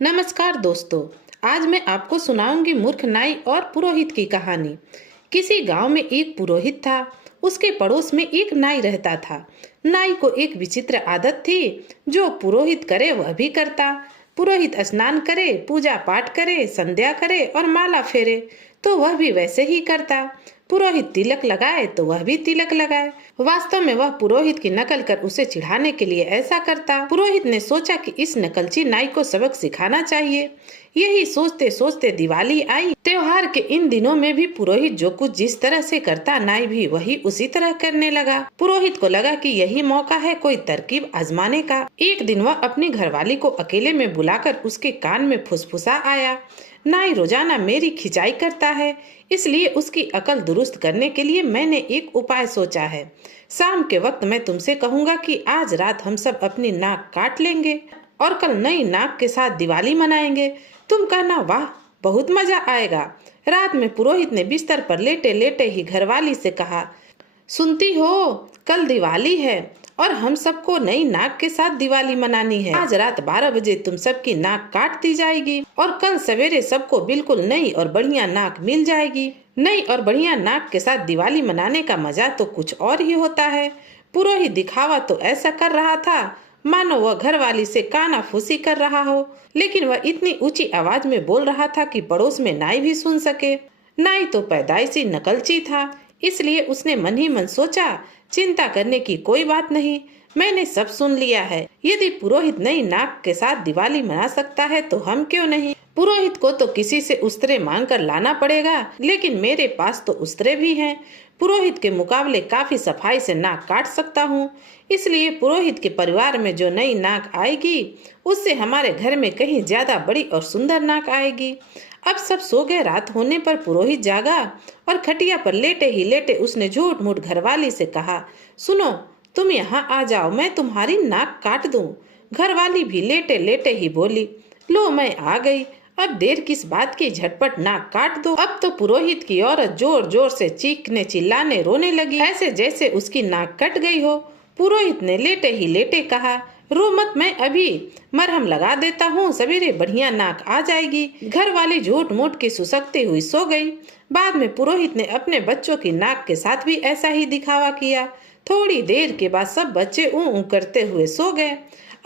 नमस्कार दोस्तों। आज मैं आपको सुनाऊंगी मूर्ख नाई और पुरोहित की कहानी। किसी गांव में एक पुरोहित था। उसके पड़ोस में एक नाई रहता था। नाई को एक विचित्र आदत थी। जो पुरोहित करे वह भी करता। पुरोहित स्नान करे, पूजा पाठ करे, संध्या करे और माला फेरे तो वह भी वैसे ही करता। पुरोहित तिलक लगाए तो वह भी तिलक लगाए। वास्तव में वह पुरोहित की नकल कर उसे चिढ़ाने के लिए ऐसा करता। पुरोहित ने सोचा कि इस नकलची नाई को सबक सिखाना चाहिए। यही सोचते सोचते दिवाली आई। त्योहार के इन दिनों में भी पुरोहित जो कुछ जिस तरह से करता, नाई भी वही उसी तरह करने लगा। पुरोहित को लगा कि यही मौका है कोई तरकीब आजमाने का। एक दिन वह अपनी घरवाली को अकेले में बुलाकर उसके कान में फुसफुसा आया, नाई रोजाना मेरी खिंचाई करता है, इसलिए उसकी अकल दुरुस्त करने के लिए मैंने एक उपाय सोचा है। शाम के वक्त मैं तुमसे कहूँगा कि आज रात हम सब अपनी नाक काट लेंगे और कल नई नाक के साथ दिवाली मनाएंगे। तुम कहना वाह, बहुत मजा आएगा। रात में पुरोहित ने बिस्तर पर लेटे लेटे ही घरवाली से कहा, सुनती हो, कल दिवाली है और हम सबको नई नाक के साथ दिवाली मनानी है। आज रात 12 बजे तुम सबकी नाक काट दी जाएगी और कल सवेरे सबको बिल्कुल नई और बढ़िया नाक मिल जाएगी। नई और बढ़िया नाक के साथ दिवाली मनाने का मजा तो कुछ और ही होता है। पुरोहित दिखावा तो ऐसा कर रहा था मानो वह घरवाली से कानाफूसी कर रहा हो, लेकिन वह इतनी ऊंची आवाज में बोल रहा था कि पड़ोस में नाई भी सुन सके। नाई तो पैदाइशी नकलची था, इसलिए उसने मन ही मन सोचा, चिंता करने की कोई बात नहीं, मैंने सब सुन लिया है। यदि पुरोहित नई नाक के साथ दिवाली मना सकता है तो हम क्यों नहीं। पुरोहित को तो किसी से उस्तरे मांग कर लाना पड़ेगा, लेकिन मेरे पास तो उस्तरे भी हैं। पुरोहित के मुकाबले काफी सफाई से नाक काट सकता हूँ, इसलिए पुरोहित के परिवार में जो नई नाक आएगी उससे हमारे घर में कहीं ज्यादा बड़ी और सुंदर नाक आएगी। अब सब सो गए। रात होने पर पुरोहित जागा और खटिया पर लेटे ही लेटे उसने झूठ मूठ घरवाली से कहा, सुनो, तुम यहाँ आ जाओ, मैं तुम्हारी नाक काट दूं। घरवाली भी लेटे लेटे ही बोली, लो मैं आ गई, अब देर किस बात की, झटपट नाक काट दो। अब तो पुरोहित की औरत जोर जोर से चीखने चिल्लाने रोने लगी, ऐसे जैसे उसकी नाक कट गई हो। पुरोहित ने लेटे ही लेटे कहा, रो मत, मैं अभी मरहम लगा देता हूँ, सवेरे बढ़िया नाक आ जाएगी। घर वाली झूठ मूठ की सुसकती हुई सो गई। बाद में पुरोहित ने अपने बच्चों की नाक के साथ भी ऐसा ही दिखावा किया। थोड़ी देर के बाद सब बच्चे ऊ ऊ करते हुए सो गए।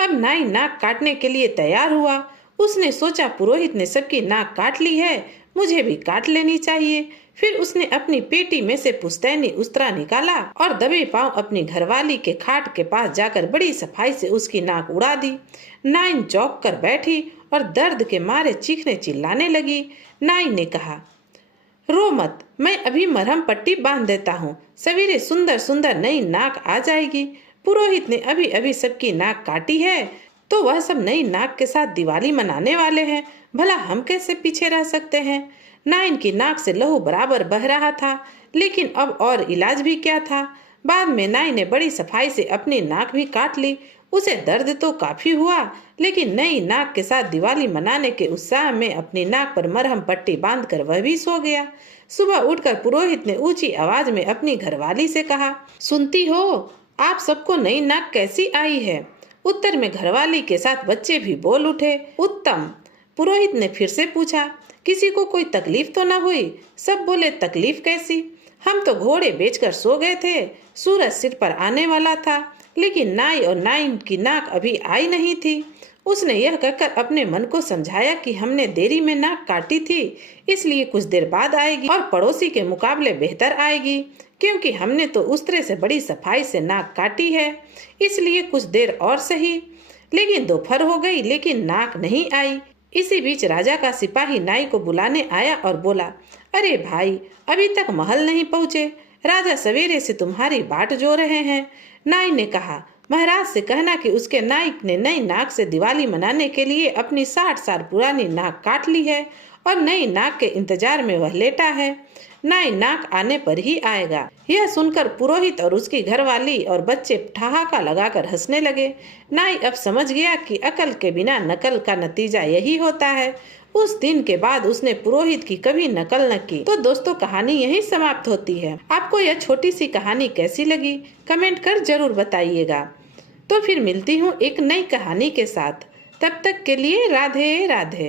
अब नाई नाक काटने के लिए तैयार हुआ। उसने सोचा, पुरोहित ने सबकी नाक काट ली है, मुझे भी काट लेनी चाहिए। फिर उसने अपनी पेटी में से पुश्तैनी उस्तरा निकाला और दबे पांव अपनी घरवाली के खाट के पास जाकर बड़ी सफाई से उसकी नाक उड़ा दी। नाइन चौंक कर बैठी और दर्द के मारे चीखने चिल्लाने लगी। नाई ने कहा, रो मत, मैं अभी मरहम पट्टी बांध देता हूँ, सवेरे सुंदर सुंदर नई नाक आ जाएगी। पुरोहित ने अभी अभी सबकी नाक काटी है तो वह सब नई नाक के साथ दिवाली मनाने वाले हैं, भला हम कैसे पीछे रह सकते हैं। नाइन की नाक से लहू बराबर बह रहा था, लेकिन अब और इलाज भी क्या था। बाद में नाई ने बड़ी सफाई से अपनी नाक भी काट ली। उसे दर्द तो काफी हुआ, लेकिन नई नाक के साथ दिवाली मनाने के उत्साह में अपनी नाक पर मरहम पट्टी बांधकर वह भी सो गया। सुबह उठकर पुरोहित ने ऊंची आवाज में अपनी घरवाली से कहा, सुनती हो, आप सबको नई नाक कैसी आई है। उत्तर में घरवाली के साथ बच्चे भी बोल उठे, उत्तम। पुरोहित ने फिर से पूछा, किसी को कोई तकलीफ तो न हुई। सब बोले, तकलीफ कैसी, हम तो घोड़े बेचकर सो गए थे, सूरज सिर पर आने वाला था, लेकिन नाई और नाइन की नाक अभी आई नहीं थी। उसने यह कहकर अपने मन को समझाया कि हमने देरी में नाक काटी थी, इसलिए कुछ देर बाद आएगी और पड़ोसी के मुकाबले बेहतर आएगी, क्योंकि हमने तो उस्तरे से बड़ी सफाई से नाक काटी है, इसलिए कुछ देर और सही। लेकिन दोपहर हो गई, लेकिन नाक नहीं आई। इसी बीच राजा का सिपाही नाई को बुलाने आया और बोला, अरे भाई, अभी तक महल नहीं पहुँचे, राजा सवेरे से तुम्हारी बाट जो रहे हैं। नाई ने कहा, महाराज से कहना कि उसके नायक ने नई नाक से दिवाली मनाने के लिए अपनी 60 साल पुरानी नाक काट ली है और नई नाक के इंतजार में वह लेटा है। नई नाक आने पर ही आएगा। यह सुनकर पुरोहित और उसकी घरवाली और बच्चे ठहाका लगाकर हंसने लगे। नाई अब समझ गया कि अकल के बिना नकल का नतीजा यही होता है। उस दिन के बाद उसने पुरोहित की कभी नकल न की। तो दोस्तों, कहानी यहीं समाप्त होती है। आपको यह छोटी सी कहानी कैसी लगी, कमेंट कर जरूर बताइएगा। तो फिर मिलती हूँ एक नई कहानी के साथ। तब तक के लिए राधे राधे।